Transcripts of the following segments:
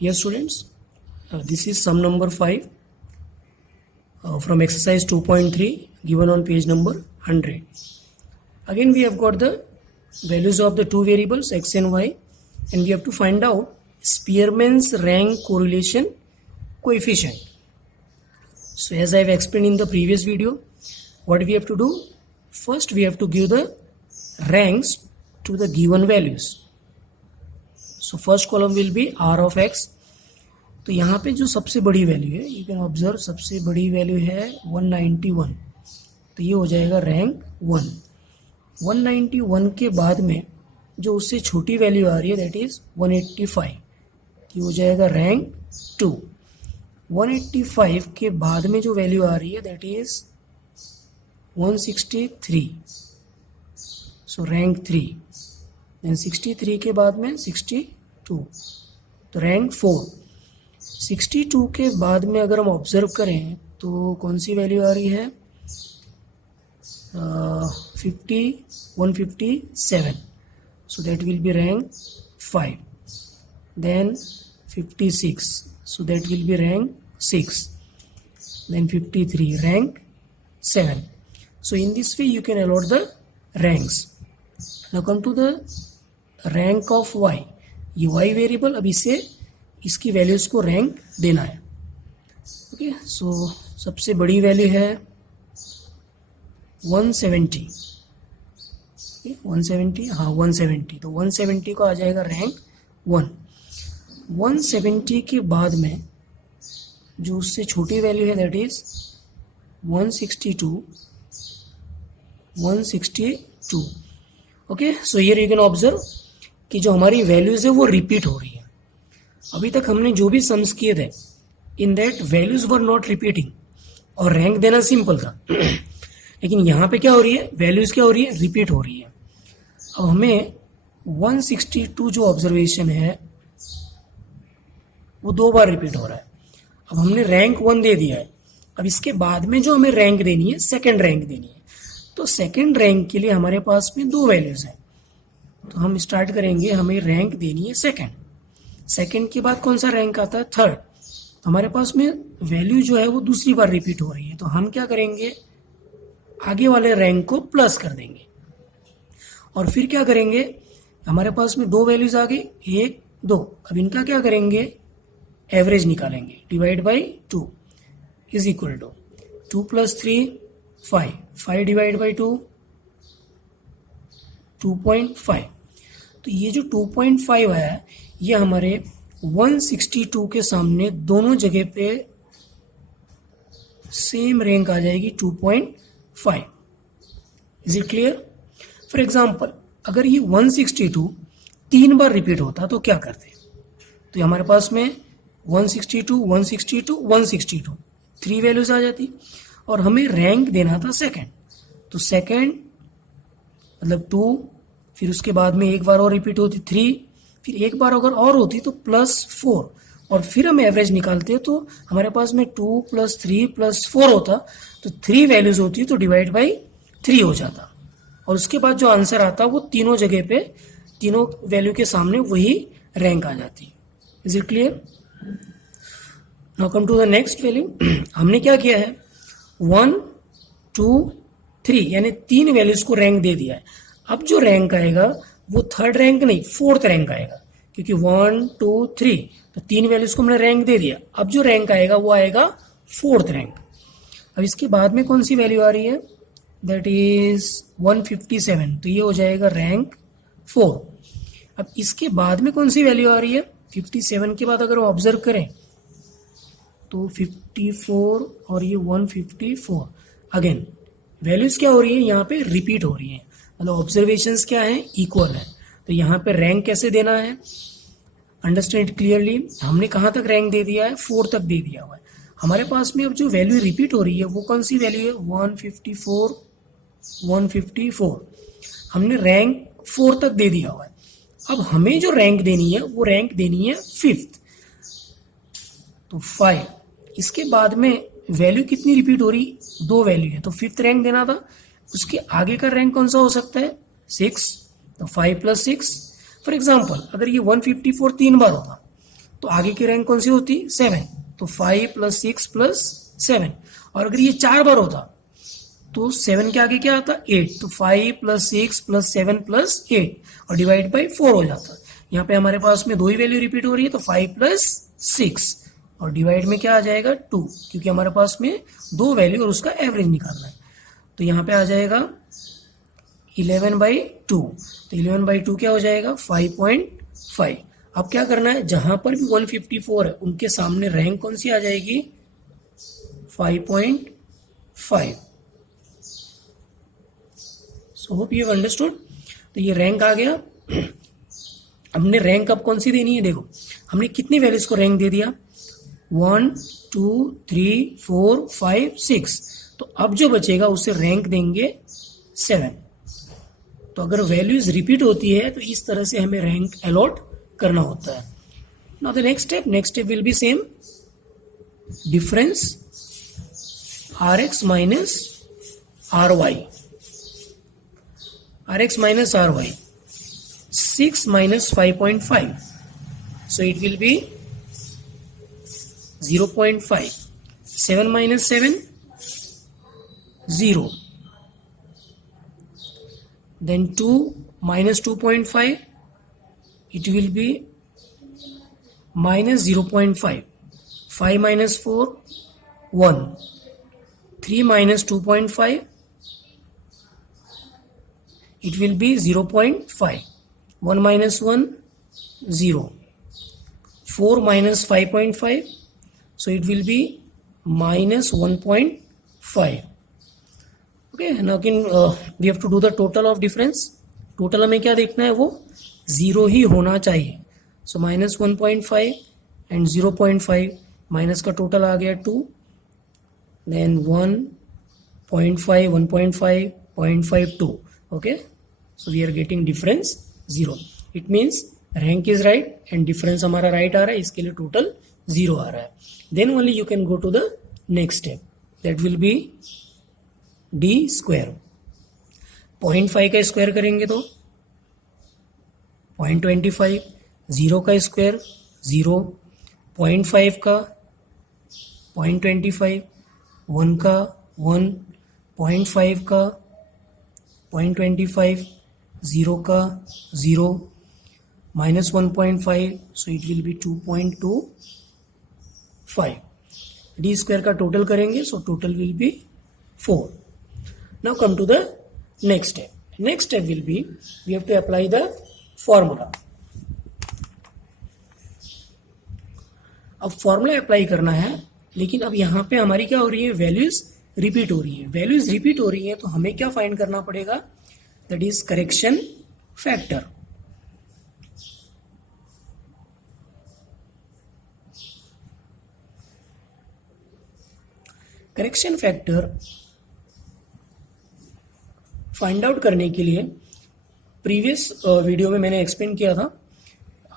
Yes, students, this is sum number 5 from exercise 2.3 given on page number 100. Again, we have got the values of the two variables x and y, and we have to find out Spearman's rank correlation coefficient. So, as I have explained in the previous video, what we have to do? First, we have to give the ranks to the given values. So first column will be r of x. तो यहाँ पे जो सबसे बड़ी value है, you can observe, सबसे बड़ी value है 191, तो ये हो जाएगा रैंक 1. 191 के बाद में जो उससे छोटी वैल्यू आ रही है दैट इज 185, ये हो जाएगा रैंक 2. 185 के बाद में जो वैल्यू आ रही है that is 163, so rank 3. Then 63 के बाद में 62, तो रैंक 4. 62 के बाद में अगर हम ऑब्जर्व करें तो कौन सी वैल्यू आ रही है? 157, so that will be rank 5. Then 56, so that will be rank 6. Then 53, rank 7. So in this way you can allot the ranks. Now come to the rank of y. ये y variable, अब इसे इसकी values को rank देना है. Okay, सो सबसे बड़ी value है 170. 170, हाँ 170, तो 170 को आ जाएगा रैंक 1. 170 के बाद में जो उससे छोटी वैल्यू है that is 162. Okay, so here you can observe कि जो हमारी वैल्यूज है वो रिपीट हो रही है. अभी तक हमने जो भी सम्स किए थे in that values were not repeating और रैंक देना सिंपल था. लेकिन यहाँ पे क्या हो रही है? वैल्यूज क्या हो रही है? रिपीट हो रही है. अब हमें 162 जो ऑब्जर्वेशन है वो 2 बार रिपीट हो रहा है. अब हमने रैंक 1 दे दिया है. अब इसके बाद में जो हमें रैंक देनी है, सेकेंड रैंक देनी है. तो सेकेंड रैंक के लिए हमारे पास में 2 वैल्यूज हैं. तो हम स्टार्ट करेंगे, हमें रैंक देनी है सेकेंड. सेकेंड के बाद कौन सा रैंक आता है? थर्ड. तो हमारे पास में वैल्यू जो है वो दूसरी बार रिपीट हो रही है. तो हम क्या करेंगे? आगे वाले रैंक को प्लस कर देंगे और फिर क्या करेंगे? हमारे पास में 2 वैल्यूज आ गई, 1, 2. अब इनका क्या करेंगे? एवरेज निकालेंगे. Divide by 2 is equal to 2 + 3 5. 5 divide by 2 2.5. तो ये जो 2.5 है ये हमारे 162 के सामने दोनों जगह पे सेम रैंक आ जाएगी 2.5. Is it clear? For example, अगर ये 162 3 बार रिपीट होता तो क्या करते? तो हमारे पास में 162, 162, 162 3 वैल्यूज आ जाती और हमें रैंक देना था सेकेंड. तो सेकेंड मतलब 2, फिर उसके बाद में एक बार और रिपीट होती 3, फिर एक बार अगर और होती तो +4, और फिर हम एवरेज निकालते तो हमारे पास में 2 + 3 + 4 होता. तो 3 वैल्यूज होती तो डिवाइड बाई 3 हो जाता और उसके बाद जो आंसर आता वो तीनों जगह पे, तीनों वैल्यू के सामने वही रैंक आ जाती. Is it clear? Now come to the next value. हमने क्या किया है? 1, 2, 3 यानी 3 वैल्यूज को रैंक दे दिया है. अब जो रैंक आएगा वो थर्ड रैंक नहीं, फोर्थ रैंक आएगा, क्योंकि 1, 2, 3 तो 3 वैल्यूज को हमने रैंक दे दिया. अब जो रैंक आएगा वो आएगा फोर्थ रैंक. अब इसके बाद में कौन सी वैल्यू आ रही है? दैट इज 157, तो ये हो जाएगा रैंक 4. अब इसके बाद में कौन सी वैल्यू आ रही है? 57 के बाद अगर हम ऑब्जर्व करें तो 54 और ये 154. अगेन वैल्यूज क्या हो रही है? यहाँ पे रिपीट हो रही है, मतलब ऑब्जर्वेशंस क्या है? इक्वल है. तो यहाँ पे रैंक कैसे देना है? Understand clearly. हमने कहाँ तक रैंक दे दिया है? 4 तक दे दिया हुआ है. हमारे पास में अब जो वैल्यू रिपीट हो रही है वो कौन सी वैल्यू है? 154, 154. हमने रैंक 4 तक दे दिया हुआ है. अब हमें जो रैंक देनी है वो रैंक देनी है 5th, तो 5. इसके बाद में वैल्यू कितनी रिपीट हो रही? 2 वैल्यू है, तो 5th रैंक देना था. उसके आगे का रैंक कौन सा हो सकता है? 6, तो 5 + 6. फॉर एग्जाम्पल, अगर ये 154 3 बार होता तो आगे की रैंक कौन सी होती? 7। तो 5 + 6 + 7। और अगर ये 4 बार होता तो 7 के आगे क्या आता? 8। तो 5 + 6 + 7 + 8 और डिवाइड बाई 4 हो जाता। यहाँ पे हमारे पास में 2 ही वैल्यू रिपीट हो रही है, तो 5 + 6 और डिवाइड में क्या आ जाएगा? 2, क्योंकि हमारे पास में 2 वैल्यू और उसका एवरेज निकालना है। तो यहाँ पे आ जाएगा 11/2। तो 11/2 क्या हो जाएगा? 5.5। अब क्या करना है, जहां पर भी 154 है उनके सामने रैंक कौन सी आ जाएगी? 5.5। So hope you have understood. तो ये रैंक आ गया। हमने रैंक अब कौन सी देनी है? देखो हमने कितनी वैल्यूज को रैंक दे दिया? 1 2 3 4 5 6। तो अब जो बचेगा उसे रैंक देंगे 7। तो अगर वैल्यूज रिपीट होती है तो इस तरह से हमें रैंक अलॉट करना होता है। Now the next step will be same. Difference rx minus ry, rx minus ry, 6 minus 5.5, so it will be 0.5, 7 minus 7, 0, then 2 minus 2.5, it will be minus 0.5, 5 minus 4, 1, 3 minus 2.5, it will be 0.5, 1 minus 1, 0, 4 minus 5.5, so it will be minus 1.5. Okay, now we have to do the total of difference. Total हमें क्या देखना है? वो 0 ही होना चाहिए। सो minus 1.5 and 0.5 minus का total आ गया 2, then 1.5, 1.5, 0.52. Okay, so we are getting difference 0. It means rank is right and difference हमारा right आ रहा है, इसके लिए टोटल 0 आ रहा है. Then only you can go to the next step, that will be d square. 0.5 का square करेंगे तो 0.25, 0 का स्क्वायर 0, 0.5 का 0.25, 1 का 1, 0.5 का 0.25, 0 का 0, minus 1.5, so it will be 2.25. d square का टोटल करेंगे, so total will be 4. Now come to the next step. Next step will be, we have to apply the formula. अब फॉर्मूला अप्लाई करना है, लेकिन अब यहाँ पे हमारी क्या हो रही है? वैल्यूज रिपीट हो रही है. वैल्यूज रिपीट हो रही है तो हमें क्या फाइंड करना पड़ेगा? That is correction factor. Correction factor find out करने के लिए प्रीवियस वीडियो में मैंने एक्सप्लेन किया था.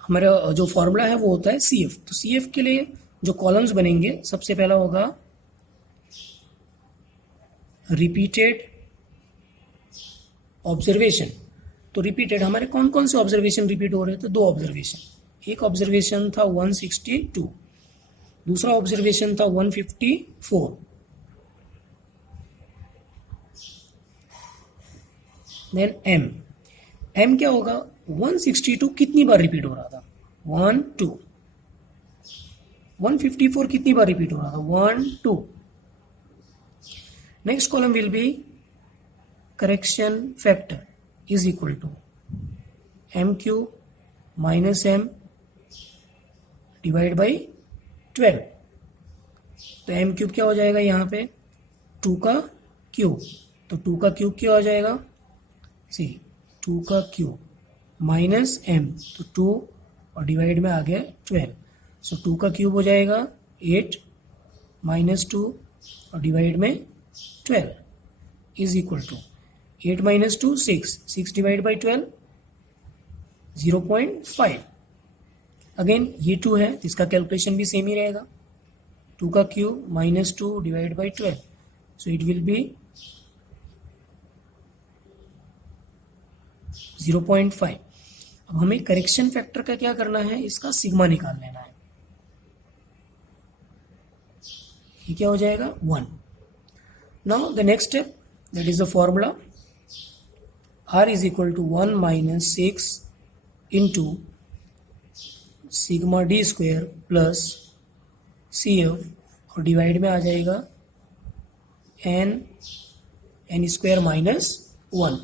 हमारा जो फॉर्मूला है वो होता है CF. तो CF के लिए जो कॉलम्स बनेंगे, सबसे पहला होगा रिपीटेड ऑब्जर्वेशन. तो रिपीटेड हमारे कौन कौन से ऑब्जर्वेशन रिपीट हो रहे थे? 2 ऑब्जर्वेशन. एक ऑब्जर्वेशन था 162, दूसरा ऑब्जर्वेशन था 154. देन M क्या होगा? 162 कितनी बार रिपीट हो रहा था? 1 2. 154 कितनी बार रिपीट हो रहा था? 1 2. Next column will be correction factor is equal to M³ minus M divide by 12. तो M³ क्या हो जाएगा यहाँ पे? 2 का क्यूब. तो 2 का क्यूब क्या हो जाएगा? 2 का क्यूब माइनस M, तो 2 और डिवाइड में आ गया 12. सो 2 का क्यूब हो जाएगा 8 माइनस 2 और डिवाइड में 12 is equal to 8 minus 2 6 divide by 12 0.5. Again ये 2 है, इसका कैलकुलेशन भी सेम ही रहेगा. 2 का cube minus 2 divide by 12, so it will B 0.5. अब हमें करेक्शन फैक्टर का क्या करना है? इसका सिग्मा निकाल लेना है. ये क्या हो जाएगा 1. Now the next step, that is the formula r is equal to 1 minus 6 into sigma D square plus CF, और डिवाइड में आ जाएगा n square minus 1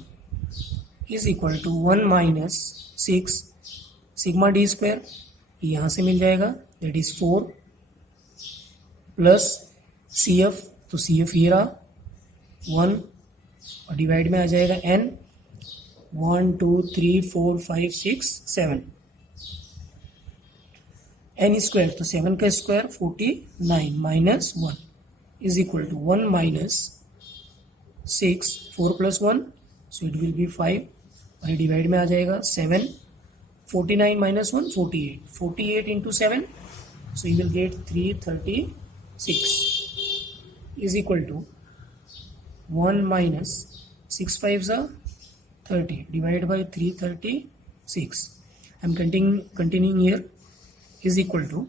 is equal to 1 minus 6 sigma D square, यहाँ से मिल जाएगा, दैट इज 4 प्लस CF, तो CF ये रहा 1, और डिवाइड में आ जाएगा n 1 2 3 4 5 6 7 n स्क्वायर, तो 7 का square 49 minus 1 is equal to 1 minus 6 4 plus 1, so it will be 5, और ये डिवाइड में आ जाएगा 7 49 minus 1 48 into 7, so you will get 336 is equal to 1 minus 6 5 30 divide by 336. I am continuing here is equal to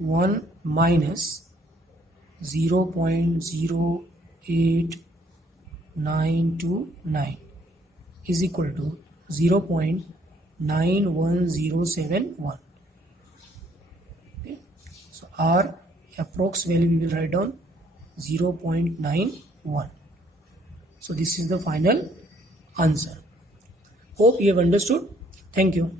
1 minus 0.08929 is equal to 0.91071. Okay. So our approx value we will write down 0.91. So this is the final answer. Hope you have understood. Thank you.